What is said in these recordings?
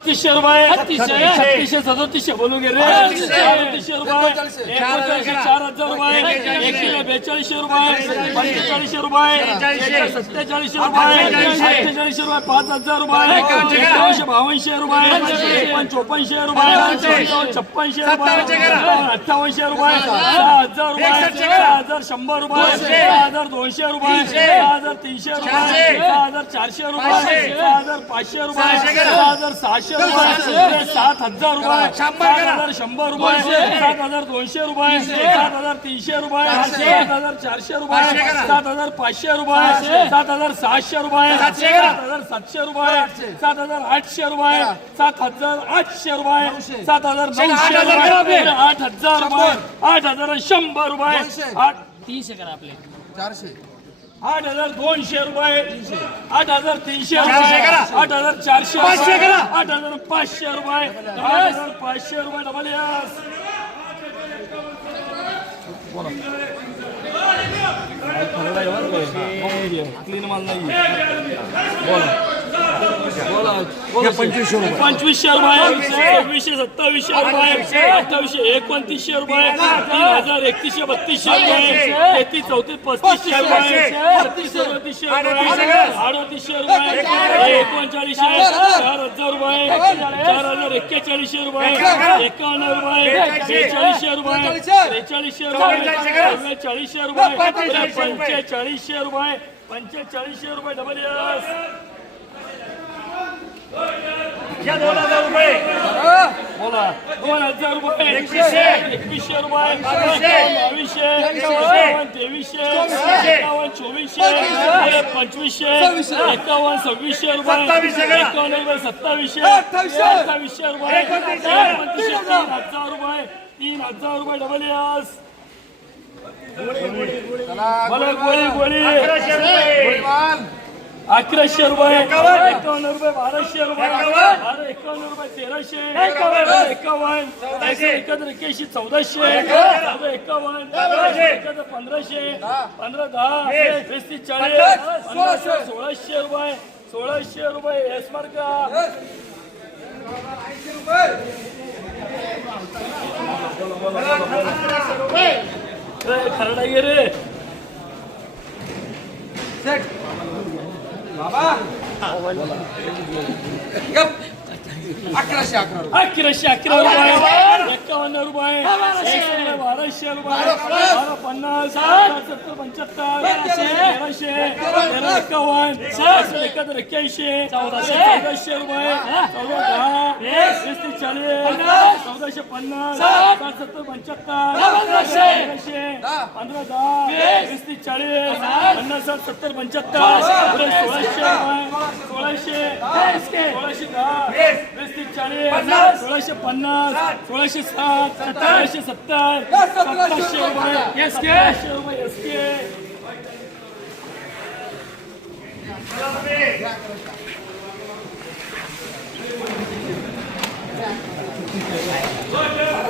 तीसशे रुपये छत्तीसशे. सदोतीसशे बोलून गेले सदोतीसशे रुपये. एकोणचाळीसशे. चार हजार रुपये. एकशे बेचाळीसशे रुपये. पंचेचाळीसशे रुपये. सत्तेचाळीसशे रुपये. अठ्ठेचाळीसशे रुपये पाच हजार रुपये. एकावनशे बावनशे रुपये. चोपनशे रुपये. छप्पनशे रुपये. अठ्ठावनशे रुपये. सहा हजार रुपये. सहा हजार शंभर रुपये. सहा हजार दोनशे रुपये. सहा हजार तीनशे रुपये. सहा हजार चारशे रुपये. सहा हजार पाचशे रुपये. सहा हजार सहाशे सात हजार रुपये. सात हजार शंभर रुपये. सात हजार दोनशे रुपये. सात हजार तीनशे रुपये. सात हजार चारशे रुपये. सात हजार पाचशे रुपये. सात हजार सहाशे रुपये. सात हजार सातशे रुपये. सात हजार आठशे रुपये. सात हजार आठशे रुपये. सात हजार नऊशे रुपये. आठ हजार रुपये. आठ हजार शंभर रुपये. आठ. तीनशे करा आपले. चारशे. आठ हजार दोनशे रुपये आठ हजार तीनशे रुपये आठ हजार चारशे करा. आठ हजार पाचशे रुपये आठ हजार पाचशे रुपये डबल यस क्लीन माल नाही पंचवीसशे रुपये. पंचवीसशे रुपये सव्वीसशे सत्तावीसशे रुपये अठ्ठावीसशे एकोणतीसशे रुपये तीन हजार एकतीसशे बत्तीसशे रुपये तेहतीस चौतीस पस्तीसशे रुपये. रुपये अडतीसशे रुपये. एकोणचाळीसशे. चार हजार रुपये. चार हजार एक्केचाळीसशे रुपये. एकावन्न रुपये. बेचाळीसशे. रुपये. त्रेचाळीसशे रुपये. चाळीसशे रुपये. पंचेचाळीसशे रुपये. पंचेचाळीसशे रुपये. डबल एस या दोन हजार रुपये. बोला. दोन हजार रुपये. एकवीसशे. एकवीसशे रुपये. बावीसशे एकावन्न तेवीसशे. एकावन्न चोवीसशे. पंचवीसशे. एकावन्न सव्वीसशे रुपये. एकावन्न रुपये सत्तावीसशे. अठ्ठावीसशे. रुपये. एकोणतीसशे. तीन हजार. रुपये. तीन हजार रुपये डबल एस बोला गोळी गोळी. अकराशे रुपये. एकावन्न. रुपये बाराशे रुपये. एकावन्न. रुपये तेराशे. एकावन्न. एकत्र एक्याऐंशी चौदाशे. चौदा एकावन्न. पंधराशे. पंधरा दहा. तीस चाळीस. सोळाशे. रुपये. सोळाशे रुपये. एस मार्का. खरडा गे रे. 好吧。我问你。अकराशे अकरा रुपये. अकराशे अकरा रुपये. एकावन्न रुपये. बाराशे. रुपये. बारा पन्नास. सत्तर पंच्याहत्तर. तेराशे. तेरा एकावन्न सहाशे एकाहत्तर एक्क्याऐंशी. चौदाशे. चौदाशे रुपये. चौदा दहा. वीस. चाळीस. चौदाशे पन्नास. सात सत्तर पंच्याहत्तर. तेराशे पंधरा दहा. वीस. तीस चाळीस. पन्नास. सात सत्तर पंच्याहत्तर. पुढे सोळाशे. रुपये सोळाशे सोळाशे दहा चाळीस सोळाशे पन्नास सोळाशे सात सतराशे सत्तर सत्ताशे रुपये एस के रुपये एस के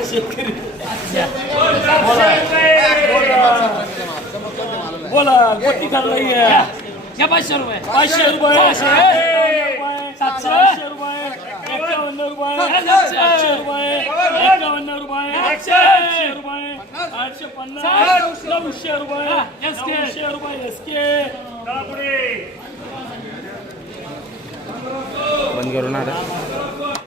शेतकरी बोला खाल्ला या पाचशे रुपये पाचशे रुपये सातशे रुपये एकावन्न रुपये सातशे रुपये एकावन्न रुपये आठशे. रुपये आठशे पन्नास नऊशे रुपये नऊशे रुपये एस के. बंद करून